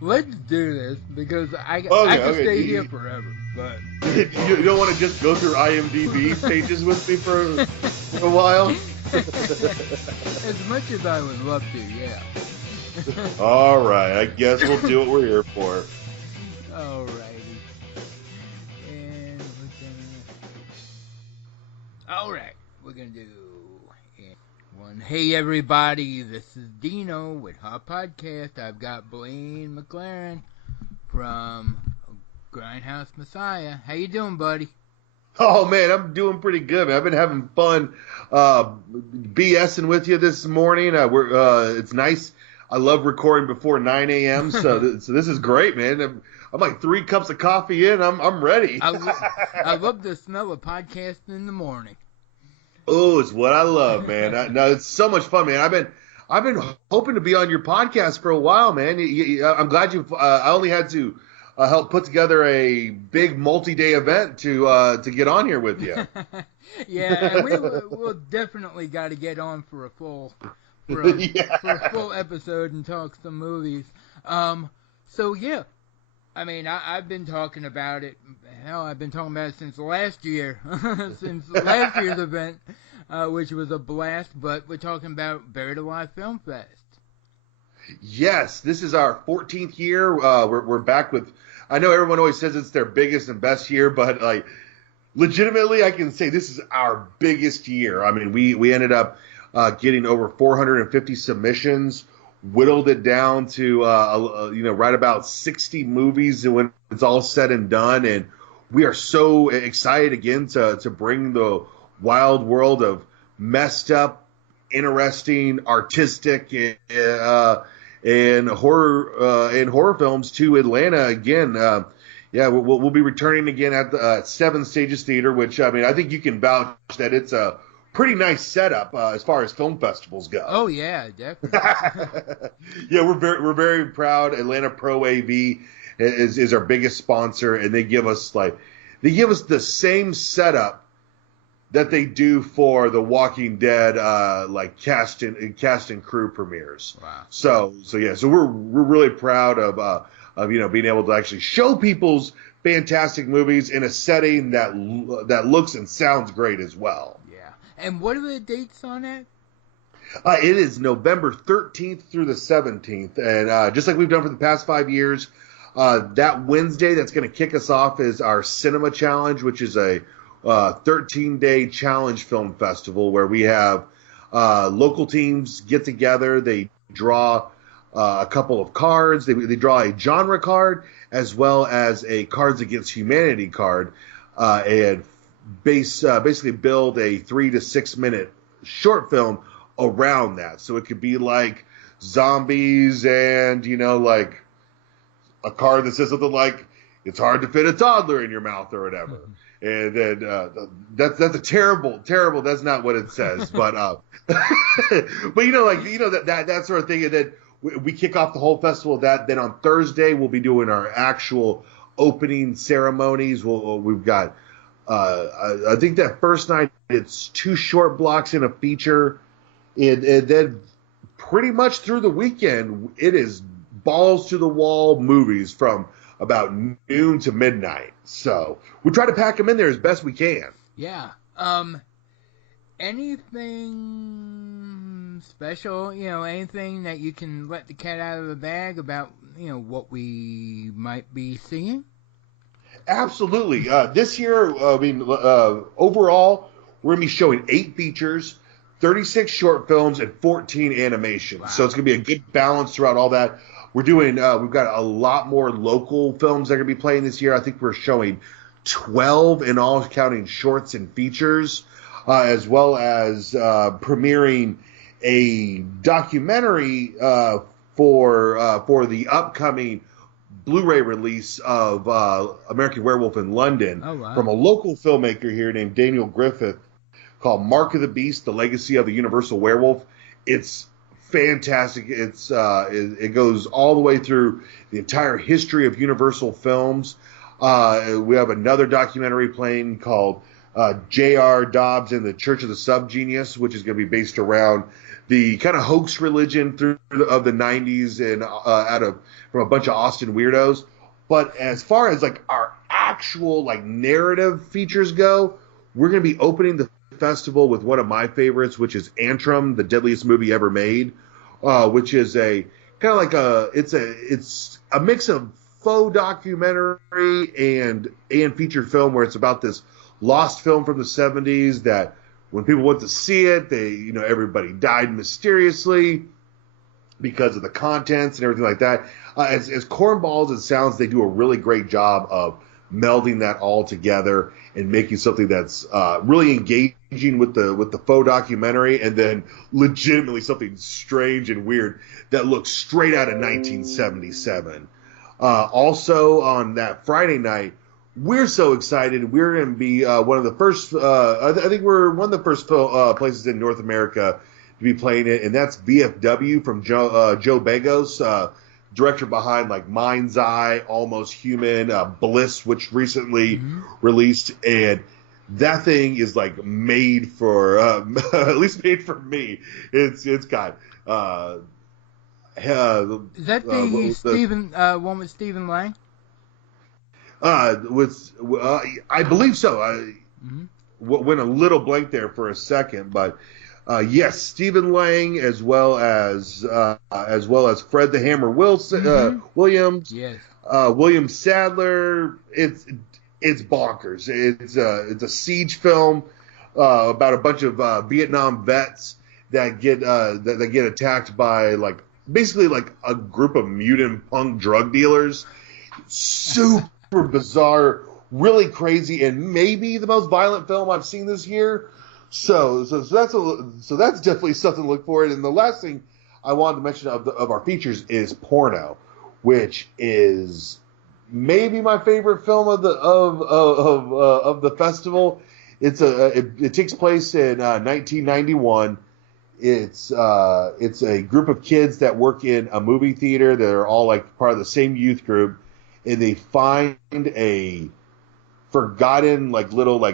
let's do this because I Okay, could okay. stay here forever. But You don't want to just go through IMDb pages with me for a while? as much as I would love to, yeah. All right, I guess we'll do what we're here for. Alrighty. And alright, we're gonna do one. Hey everybody, this is Dino with Hot Podcast. I've got Blaine McLaren from Grindhouse Messiah. How you doing, buddy? Oh man, I'm doing pretty good, man. I've been having fun BSing with you this morning. It's nice. I love recording before 9 a.m. So this is great, man. I'm like 3 cups of coffee in. I'm ready. I love the smell of podcasting in the morning. Oh, it's what I love, man. No, it's so much fun, man. I've been hoping to be on your podcast for a while, man. I'm glad you. I only had to help put together a big multi-day event to get on here with you. Yeah, and we'll definitely got to get on for a full for a, Yeah. for a full episode and talk some movies. So yeah, I mean I've been talking about it. Hell, I've been talking about it since last year, since last year's event, which was a blast. But we're talking about Buried Alive Film Fest. Yes, this is our 14th year. We're back with. I know everyone always says it's their biggest and best year, but like legitimately, I can say this is our biggest year. I mean, we ended up getting over 450 submissions, whittled it down to right about 60 movies when it's all said and done, and we are so excited again to bring the wild world of messed up, interesting, artistic, and horror films to Atlanta again. Yeah, we'll be returning again at the Seven Stages Theater, which I mean I think you can vouch that it's a pretty nice setup as far as film festivals go. Oh yeah, definitely. Yeah, we're very proud. Atlanta Pro AV is our biggest sponsor, and they give us the same setup that they do for the Walking Dead like cast and crew premieres. Wow. So we're really proud of being able to actually show people's fantastic movies in a setting that looks and sounds great as well. Yeah. And what are the dates on that? It is November 13th through the 17th, and just like we've done for the past 5 years, that Wednesday that's going to kick us off is our Cinema Challenge, which is a 13-day challenge film festival where we have local teams get together. They draw a couple of cards. They draw a genre card as well as a Cards Against Humanity card, and basically build a 3 to 6 minute short film around that. So it could be like zombies and, like a card that says something like, it's hard to fit a toddler in your mouth or whatever. And then that's a terrible. That's not what it says, but that sort of thing. And then we kick off the whole festival. Then on Thursday we'll be doing our actual opening ceremonies. We've got I think that first night it's 2 short blocks and a feature, and then pretty much through the weekend it is balls to the wall movies from about noon to midnight. So we try to pack them in there as best we can. Yeah. Anything special? Anything that you can let the cat out of the bag about? What we might be seeing. Absolutely. This year, overall, we're going to be showing 8 features, 36 short films, and 14 animations. Wow. So it's going to be a good balance throughout all that. We're doing. We've got a lot more local films that are going to be playing this year. I think we're showing 12 in all, counting shorts and features, as well as premiering a documentary for the upcoming Blu-ray release of American Werewolf in London. Oh, wow. From a local filmmaker here named Daniel Griffith, called Mark of the Beast: The Legacy of the Universal Werewolf. It's fantastic. It goes all the way through the entire history of Universal films. We have another documentary playing called J.R. Dobbs and the Church of the Subgenius, which is going to be based around the kind of hoax religion of the 90s and from a bunch of Austin weirdos. But as far as like our actual like narrative features go, we're going to be opening the festival with one of my favorites, which is Antrim, the deadliest movie ever made, which is a kind of like it's a mix of faux documentary and feature film, where it's about this lost film from the 70s that when people went to see it, everybody died mysteriously because of the contents and everything like that. As cornballs as it sounds, they do a really great job of melding that all together and making something that's really engaging with the faux documentary, and then legitimately something strange and weird that looks straight out of 1977. Also on that Friday night, we're so excited. We're going to be one of the first. I think we're one of the first places in North America to be playing it, and that's VFW from Joe Begos, director behind like Mind's Eye, Almost Human, Bliss, which recently released, and that thing is like made for at least made for me. It's got. Is that the one with Stephen Lang? I believe so. Went a little blank there for a second, but yes, Stephen Lang as well as Fred the Hammer Williams, yes, William Sadler. It's bonkers. It's a siege film about a bunch of Vietnam vets that get attacked by basically a group of mutant punk drug dealers. Super bizarre, really crazy, and maybe the most violent film I've seen this year. So that's definitely something to look for. And the last thing I wanted to mention of our features is Porno, which is maybe my favorite film of the festival. It takes place in 1991. It's a group of kids that work in a movie theater that are all like part of the same youth group, and they find a forgotten little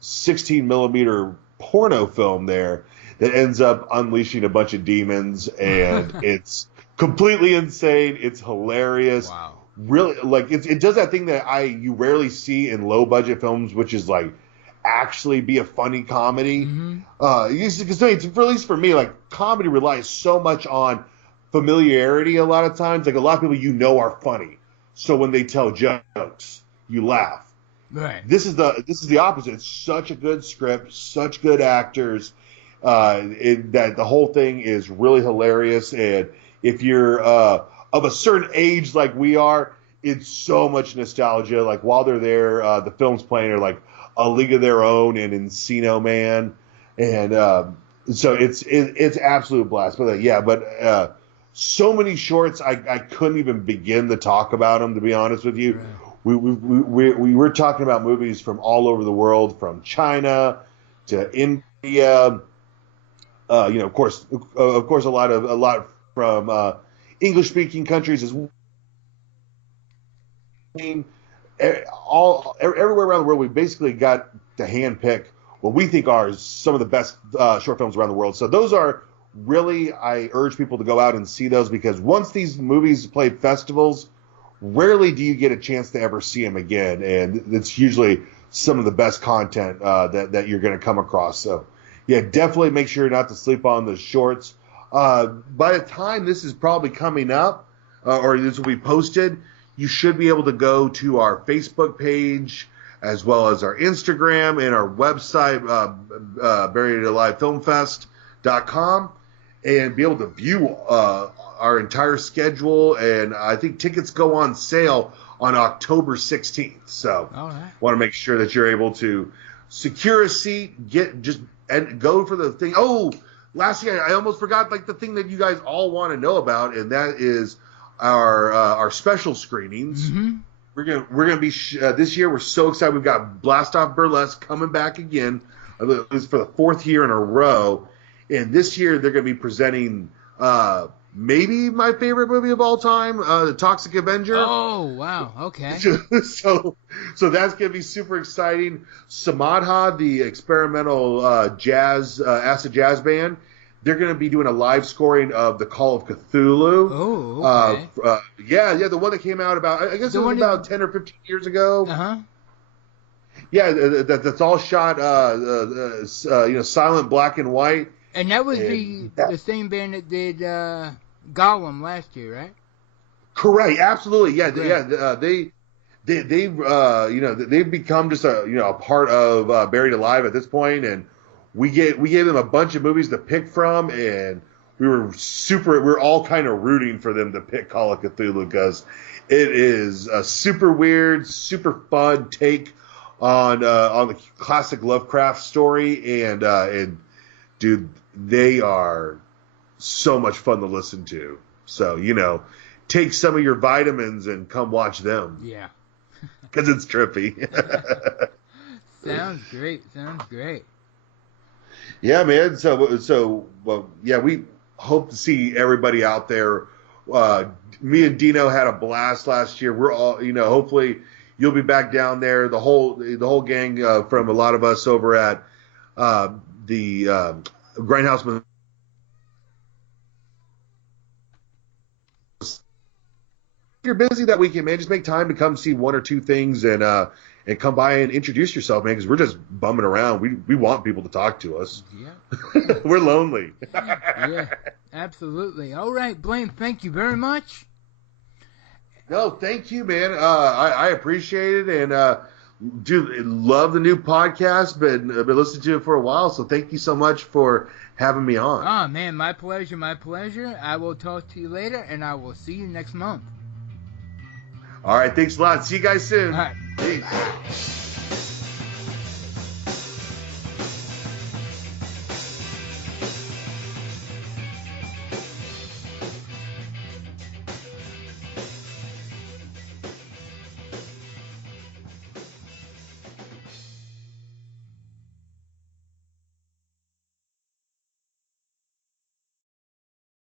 16 millimeter porno film there that ends up unleashing a bunch of demons, and it's completely insane. It's hilarious. Wow. Really, it does that thing that you rarely see in low budget films, which is actually be a funny comedy. Because at least for me, comedy relies so much on familiarity a lot of times. A lot of people are funny. So when they tell jokes, you laugh. Right. This is the opposite. It's such a good script, such good actors, that the whole thing is really hilarious. And if you're of a certain age like we are, it's so much nostalgia. While they're there, the films playing are A League of Their Own and Encino Man, and so it's absolute blast. But so many shorts, I couldn't even begin to talk about them, to be honest with you. Right. We were talking about movies from all over the world, from China to India. Of course, a lot from English speaking countries as well. Everywhere around the world, we basically got to hand pick what we think are some of the best short films around the world. So those are really, I urge people to go out and see those, because once these movies play festivals, rarely do you get a chance to ever see them again, and it's usually some of the best content that you're going to come across. So yeah, definitely make sure not to sleep on the shorts. By the time this is probably coming up, or this will be posted, you should be able to go to our Facebook page, as well as our Instagram and our website, BuriedAliveFilmFest.com, and be able to view our entire schedule. And I think tickets go on sale on October 16th. So want to make sure that you're able to secure a seat, and go for the thing. Oh, lastly, I almost forgot the thing that you guys all want to know about, and that is our special screenings. We're gonna be this year. We're so excited. We've got Blast Off Burlesque coming back again. It's for the fourth year in a row, and this year they're gonna be presenting maybe my favorite movie of all time, The Toxic Avenger. Oh, wow. Okay. So that's going to be super exciting. Samadha, the experimental acid jazz band, they're going to be doing a live scoring of The Call of Cthulhu. Oh, okay. Yeah, the one that came out about, I guess it was about 10 or 15 years ago. Uh-huh. Yeah, that's all shot, silent black and white. And that was the same band that did Gollum last year, right? Correct, absolutely. Yeah, Great. they've become just a part of Buried Alive at this point, and we gave them a bunch of movies to pick from, and we're all kind of rooting for them to pick Call of Cthulhu because it is a super weird, super fun take on the classic Lovecraft story, and dude, they are so much fun to listen to. So, take some of your vitamins and come watch them. Yeah. Because it's trippy. Sounds great. Yeah, man. Yeah, we hope to see everybody out there. Me and Dino had a blast last year. We're all, hopefully you'll be back down there. The whole gang from a lot of us over at the Grindhouse. If you're busy that weekend, man, just make time to come see one or two things and come by and introduce yourself, man, because we're just bumming around. We want people to talk to us. Yeah. We're lonely. Yeah, absolutely. All right, Blaine, thank you very much. No, thank you, man. I appreciate it, and love the new podcast. Been listening to it for a while, so thank you so much for having me on. Oh, man, my pleasure. I will talk to you later, and I will see you next month. All right, thanks a lot. See you guys soon. All right. Peace.